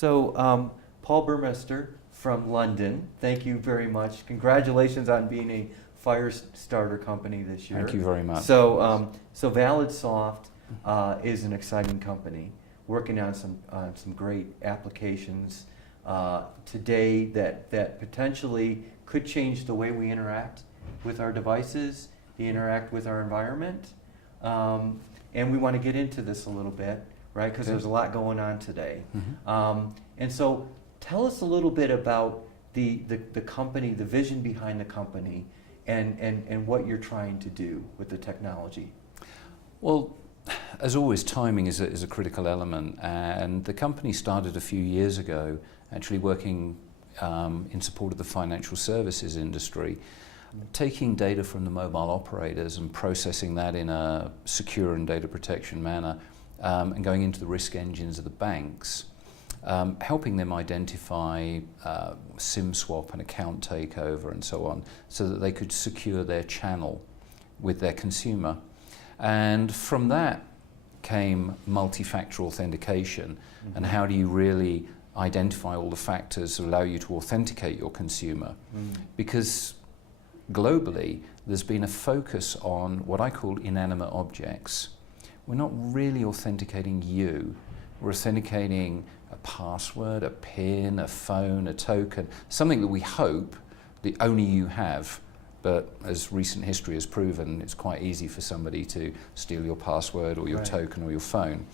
Paul Burmester from London, thank you very much. Congratulations on being a FiReStarter company this year. Thank you very much. So ValidSoft is an exciting company working on some great applications today that potentially could change the way we interact with our devices, interact with our environment. And we want to get into this a little bit, right? Because there's a lot going on today. And so tell us a little bit about the company, the vision behind the company, and what you're trying to do with the technology. Well, as always, timing is a critical element, and the company started a few years ago actually working in support of the financial services industry, taking data from the mobile operators and processing that in a secure and data protection manner, and going into the risk engines of the banks, helping them identify SIM swap and account takeover and so on, so that they could secure their channel with their consumer. And from that came multi-factor authentication, and how do you really identify all the factors that allow you to authenticate your consumer. Because globally there's been a focus on what I call inanimate objects. We're not really authenticating you, we're authenticating a password, a PIN, a phone, a token, something that we hope that only you have. But as recent history has proven, it's quite easy for somebody to steal your password or your token or your phone.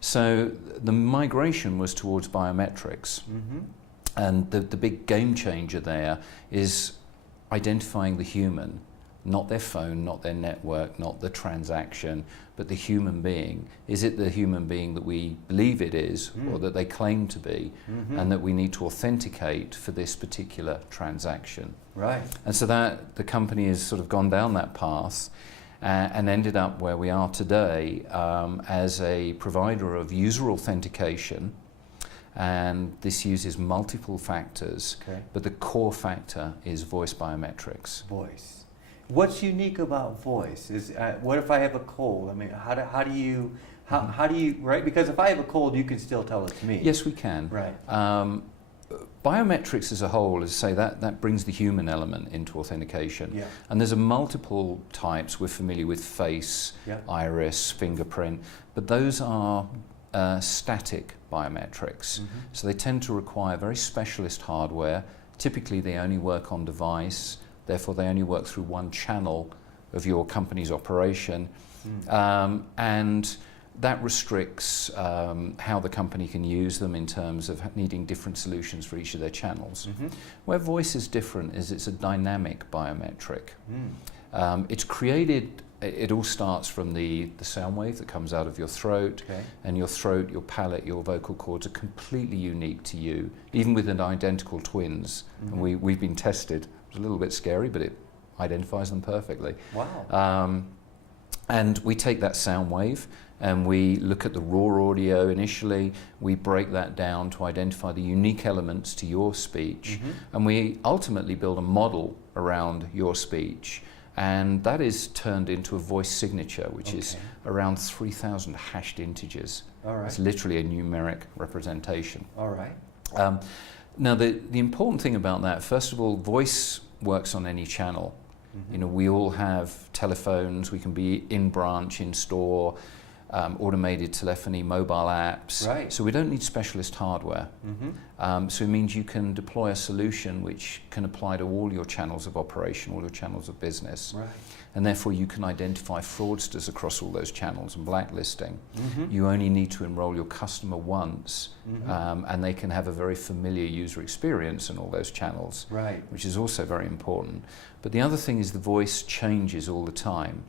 So the migration was towards biometrics. And the big game changer there is identifying the human, not their phone, not their network, not the transaction, but the human being. Is it the human being that we believe it is, or that they claim to be, and that we need to authenticate for this particular transaction? Right. And so that the company has sort of gone down that path and ended up where we are today as a provider of user authentication. And this uses multiple factors, but the core factor is voice biometrics. Voice. What's unique about voice? Is what if I have a cold? I mean, how do you right? Because if I have a cold, you can still tell it's me. Yes, we can. Right. Biometrics as a whole, as I say, that brings the human element into authentication. Yeah. And there's a multiple types. We're familiar with face, iris, fingerprint, but those are static biometrics. So they tend to require very specialist hardware. Typically they only work on device, therefore they only work through one channel of your company's operation. And that restricts how the company can use them in terms of needing different solutions for each of their channels. Where voice is different is it's a dynamic biometric. It's created, it all starts from the sound wave that comes out of your throat, and your throat, your palate, your vocal cords are completely unique to you, even with an identical twins. And we've been tested. It's a little bit scary, but it identifies them perfectly. Wow. And we take that sound wave and we look at the raw audio initially, we break that down to identify the unique elements to your speech, and we ultimately build a model around your speech. And that is turned into a voice signature, which is around 3,000 hashed integers. It's literally a numeric representation. Now, the important thing about that, first of all, voice works on any channel. You know, we all have telephones, we can be in branch, in store, automated telephony, mobile apps. So we don't need specialist hardware. So it means you can deploy a solution which can apply to all your channels of operation, all your channels of business. And therefore you can identify fraudsters across all those channels and blacklisting. You only need to enroll your customer once, and they can have a very familiar user experience in all those channels, which is also very important. But the other thing is the voice changes all the time.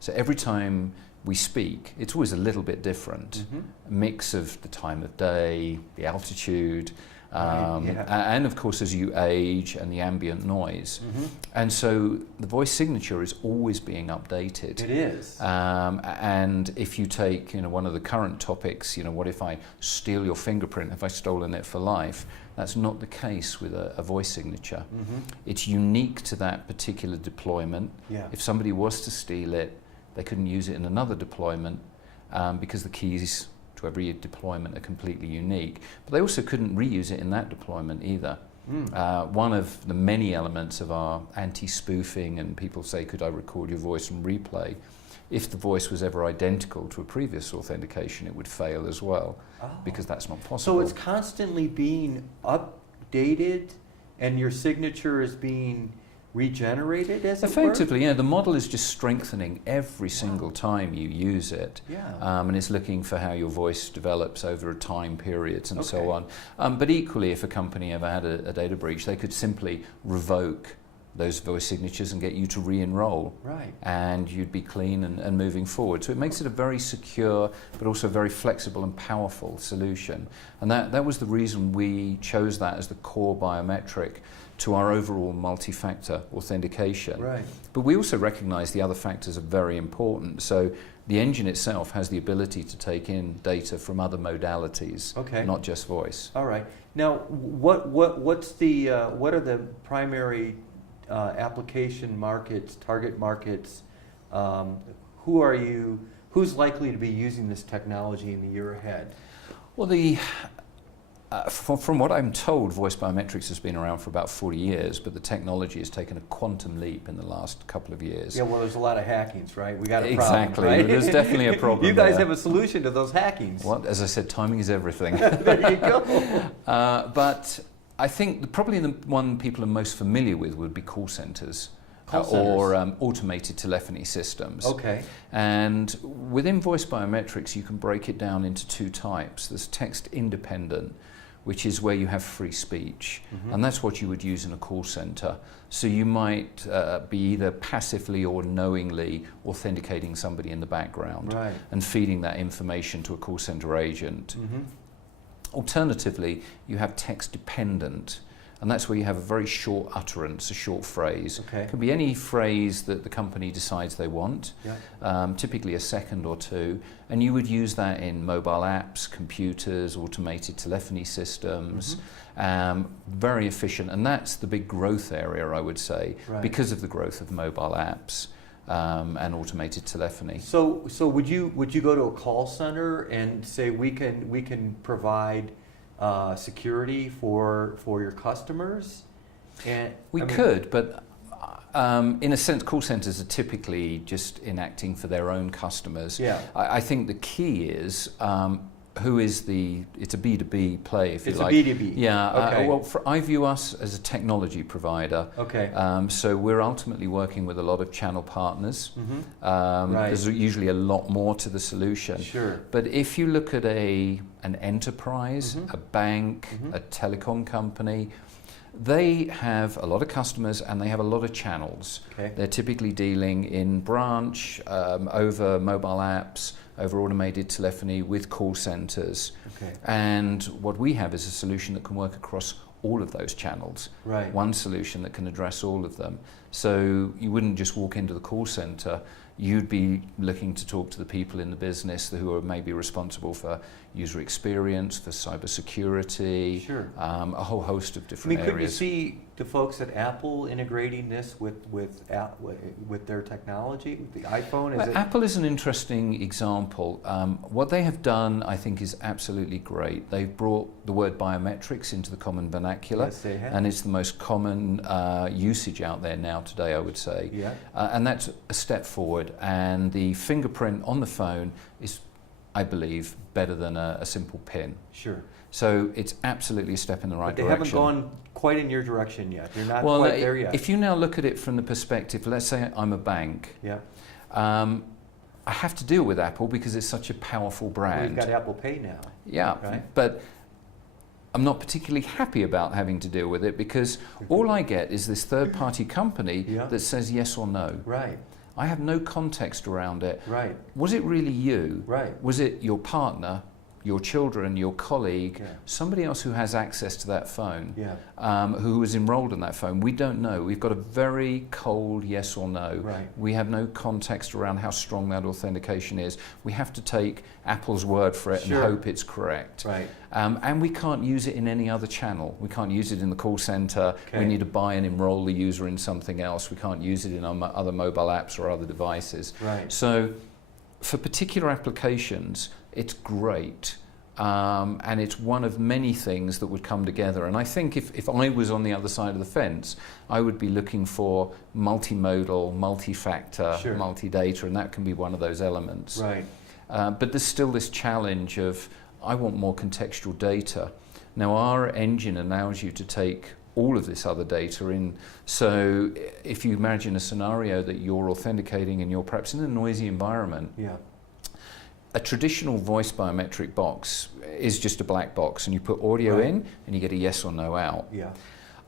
So every time we speak, it's always a little bit different. A mix of the time of day, the altitude, and of course as you age, and the ambient noise. And so the voice signature is always being updated. It is. And if you take, you know, one of the current topics, you know, what if I steal your fingerprint? Have I stolen it for life? That's not the case with a voice signature. It's unique to that particular deployment. If somebody was to steal it, they couldn't use it in another deployment because the keys to every deployment are completely unique. But they also couldn't reuse it in that deployment either. One of the many elements of our anti-spoofing, and people say, could I record your voice and replay? If the voice was ever identical to a previous authentication, it would fail as well, because that's not possible. So it's constantly being updated, and your signature is being regenerated, as it were? Effectively, yeah. The model is just strengthening every single time you use it, and it's looking for how your voice develops over a time periods and so on. But equally, if a company ever had a data breach, they could simply revoke those voice signatures and get you to re-enroll, and you'd be clean and moving forward. So it makes it a very secure but also very flexible and powerful solution, and that was the reason we chose that as the core biometric to our overall multi-factor authentication. But we also recognize the other factors are very important. So the engine itself has the ability to take in data from other modalities, not just voice. All right. Now, what are the primary application markets, target markets? Who's likely to be using this technology in the year ahead? Well, from what I'm told, voice biometrics has been around for about 40 years, but the technology has taken a quantum leap in the last couple of years. Yeah, well, there's a lot of hackings, right? We got a problem, exactly. right? There's definitely a problem. You guys there. have a solution to those hackings. Well, as I said, timing is everything. There you go. But I think probably the one people are most familiar with would be call centers. Or automated telephony systems. And within voice biometrics, you can break it down into two types. There's text independent, which is where you have free speech, and that's what you would use in a call center. So you might be either passively or knowingly authenticating somebody in the background and feeding that information to a call center agent. Alternatively, you have text dependent, and that's where you have a very short utterance, a short phrase. It can be any phrase that the company decides they want, typically a second or two, and you would use that in mobile apps, computers, automated telephony systems. Very efficient, and that's the big growth area, I would say, because of the growth of mobile apps and automated telephony. So would you go to a call center and say we can provide security for your customers? And we could, but in a sense, call centers are typically just enacting for their own customers. I think the key is it's a B2B play, if you like. It's a B2B. Well, I view us as a technology provider. So we're ultimately working with a lot of channel partners. There's usually a lot more to the solution. But if you look at an enterprise, a bank, a telecom company, they have a lot of customers and they have a lot of channels. They're typically dealing in branch, over mobile apps, over automated telephony with call centers. And what we have is a solution that can work across all of those channels. One solution that can address all of them. So you wouldn't just walk into the call center, you'd be looking to talk to the people in the business who are maybe responsible for user experience, for cybersecurity, a whole host of different areas. Could you see the folks at Apple integrating this with their technology, with the iPhone? Apple is an interesting example. What they have done, I think, is absolutely great. They've brought the word biometrics into the common vernacular, and it's the most common usage out there now today, I would say. And that's a step forward. And the fingerprint on the phone is, I believe, better than a simple PIN. So it's absolutely a step in the right direction. But they haven't gone quite in your direction yet. They're not quite there yet. If you now look at it from the perspective, let's say I'm a bank. I have to deal with Apple because it's such a powerful brand. Well, you've got Apple Pay now. But I'm not particularly happy about having to deal with it because all I get is this third-party company that says yes or no. I have no context around it. Was it really you? Was it your partner, your children, your colleague, somebody else who has access to that phone, who was enrolled in that phone? We don't know. We've got a very cold yes or no. We have no context around how strong that authentication is. We have to take Apple's word for it and hope it's correct. And we can't use it in any other channel. We can't use it in the call center. We need to buy and enroll the user in something else. We can't use it in other mobile apps or other devices. So for particular applications, it's great. And it's one of many things that would come together. And I think if I was on the other side of the fence, I would be looking for multimodal, multi-factor, Sure. multi-data, and that can be one of those elements. Right. But there's still this challenge of, I want more contextual data. Now, our engine allows you to take all of this other data in. So if you imagine a scenario that you're authenticating and you're perhaps in a noisy environment, Yeah. a traditional voice biometric box is just a black box, and you put audio Right. in and you get a yes or no out. Yeah.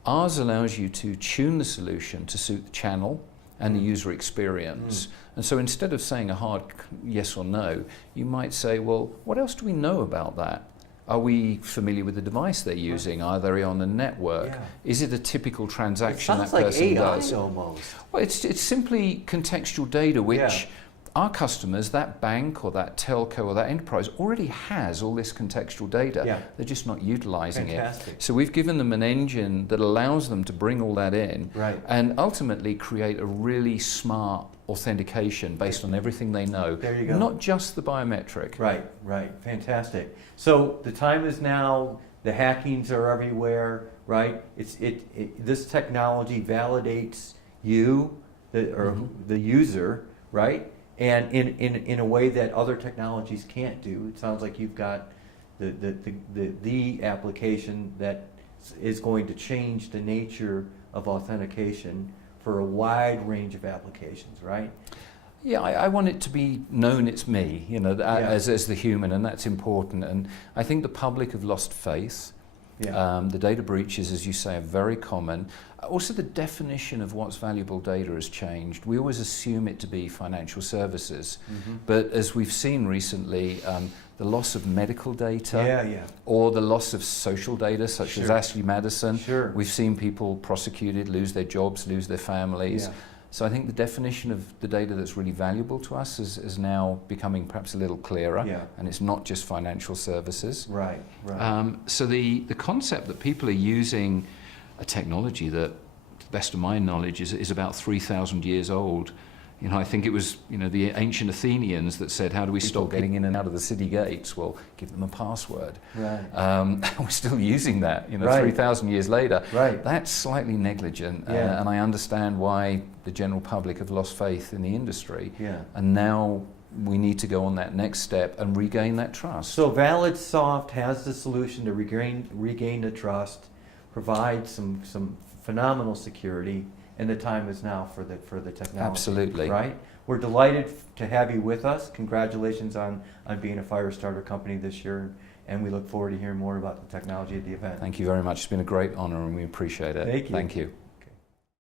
Ours allows you to tune the solution to suit the channel and the user experience. And so instead of saying a hard yes or no, you might say, well, what else do we know about that? Are we familiar with the device they're using? Are they on the network? Yeah. Is it a typical It transaction sounds that like person AI does? almost. Well, it's simply contextual data which Yeah. our customers, that bank or that telco or that enterprise, already has all this contextual data. Yeah. They're just not utilizing Fantastic. it. So we've given them an engine that allows them to bring all that in Right. and ultimately create a really smart authentication based on everything they know. There you go. Not just the biometric. Right, right, fantastic. So the time is now, the hackings are everywhere, right? This technology validates you, the user, right? And in a way that other technologies can't do. It sounds like you've got the application that is going to change the nature of authentication for a wide range of applications, right? Yeah, I want it to be known it's me, you know, as the human, and that's important. And I think the public have lost faith. Yeah. The data breaches, as you say, are very common. Also, the definition of what's valuable data has changed. We always assume it to be financial services, but as we've seen recently, the loss of medical data or the loss of social data, such as Ashley Madison, we've seen people prosecuted, lose their jobs, lose their families. Yeah. So I think the definition of the data that's really valuable to us is now becoming perhaps a little clearer, and it's not just financial services. Right, right. So the concept that people are using a technology that, to the best of my knowledge, is about 3,000 years old. You know, I think it was, you know, the ancient Athenians that said, how do we stop getting in and out of the city gates? Well, give them a password. Right. We're still using that, you know, Right. 3,000 years later. Right. That's slightly negligent, Yeah. and I understand why the general public have lost faith in the industry. Yeah. And now we need to go on that next step and regain that trust. So ValidSoft has the solution to regain the trust, provide some phenomenal security, and the time is now for the technology. Absolutely. Right? We're delighted to have you with us. Congratulations on being a FiReStarter company this year, and we look forward to hearing more about the technology at the event. Thank you very much. It's been a great honor and we appreciate it. Thank you. Thank you.